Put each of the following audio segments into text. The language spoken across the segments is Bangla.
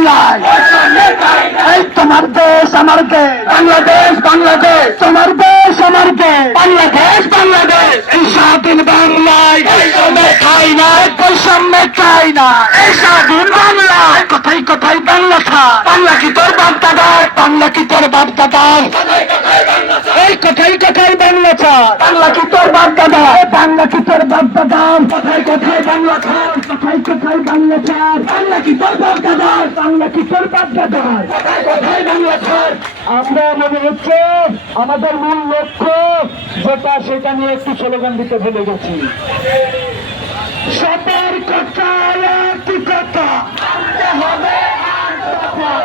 বাংলায় এই তোমার দেশ আমার দেশ বাংলাদেশ বাংলাদেশ তোমার দেশ আমার দেশ বাংলাদেশ বাংলাদেশ এই স্বাধীন বাংলায় খাই না বৈষম্য চাই না এই স্বাধীন বাংলায় কোথায় কোথায় বাংলা খায় বাংলা কি তোর বাপ দাদার বাংলা কি তোর বাপ দাদার এই কোথায় কোথায় বাংলা চায় বাংলা কি তোর বাপ দাদা বাংলা কি তোর বাপ দাদার কোথায় কোথায় বাংলা খায় কোথায় কোথায় বাংলা চায় বাংলা কি তোর বাপ দাদার বাংলা কি তোর বাপ দাদার কোথায় কোথায় বাংলা খায় আমরা মনে হচ্ছে আমাদের মূল লক্ষ্য যেটা সেটা নিয়ে একটু স্লোগান দিতে ভুলে গেছি সবার কথা একই কথা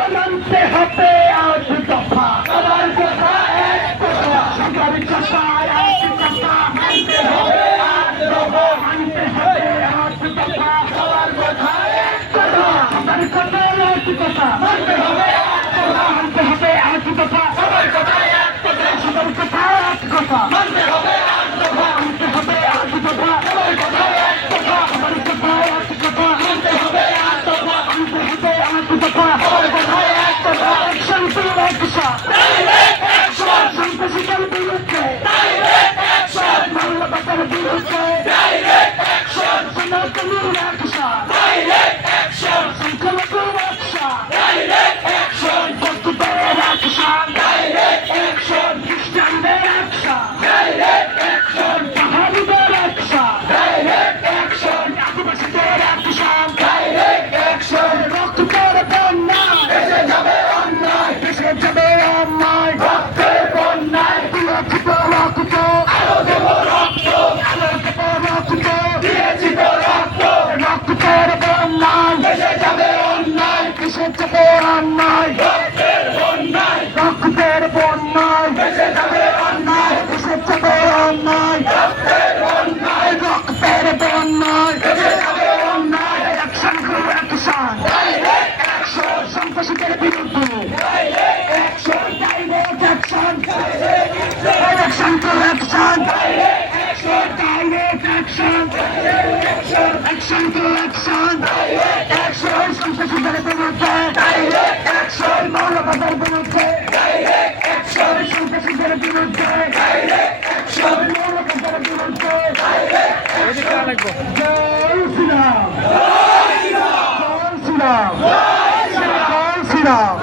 মানতে হবে আর দফা সবার কথা এক কথা সবার কথা একই কথা মানতে হবে আর দফা মানতে হবে আর দফা সবার কথা এক কথা সবার কথা একই কথা মানতে হবে আর দফা মানতে হবে আর দফা সবার কথা এক কথা সবার কথা এক কথা মানতে হবে আর দফা মানতে হবে আর দফা সবার কথা এক কথা সবার কথা এক কথা মানতে হবে আর দফা মানতে হবে আর দফা সবার কথা এক কথা action for action direct action সন্ত্রাসীদের বিরুদ্ধে ডাইরেক্ট অ্যাকশন মানবতার বিরুদ্ধে ডাইরেক্ট অ্যাকশন সনাতনীর অ্যাকশন ডাইরেক্ট অ্যাকশন সংখ্যালঘুর অ্যাকশন ডাইরেক্ট অ্যাকশন বস্তুদের অ্যাকশন ডাইরেক্ট অ্যাকশন খ্রিস্টানদের অ্যাকশন ডাইরেক্ট অ্যাকশন পাহাড়িদের অ্যাকশন ডাইরেক্ট অ্যাকশন আদিবাসীদের অ্যাকশন ডাইরেক্ট অ্যাকশন রক্তের বন্যা দেশে যাবে অন্যায় দেশে যাবে অন্যায় রক্তের বন্যায় দিয়েছি তো রক্ত আলো দেব রক্ত আলো দেব রক্ত দিয়েছি তো রক্ত রক্তের বন্যায় দেশে যাবে অন্যায় দেশে যাবে অন্যায় রক্তের বন্যায় রক্তের বন্যায় দেশে যাবে অন্যায় দেশে যাবে অন্যায় রক্তের বন্যায় রক্তের বন্যায় দেশে যাবে অন্যায় action for action direct action সন্ত্রাসীদের বিরুদ্ধে direct action direct action action for action direct action direct action action for action direct action সন্ত্রাসীদের বিরুদ্ধে ডাইরেক্ট অ্যাকশন মানবতার বিরুদ্ধে ডাইরেক্ট অ্যাকশন সন্ত্রাসীদের বিরুদ্ধে ডাইরেক্ট অ্যাকশন মানবতার বিরুদ্ধে ডাইরেক্ট অ্যাকশন জয় শ্রীরাম জয় শ্রীরাম জয় শ্রীরাম জয় শ্রীরাম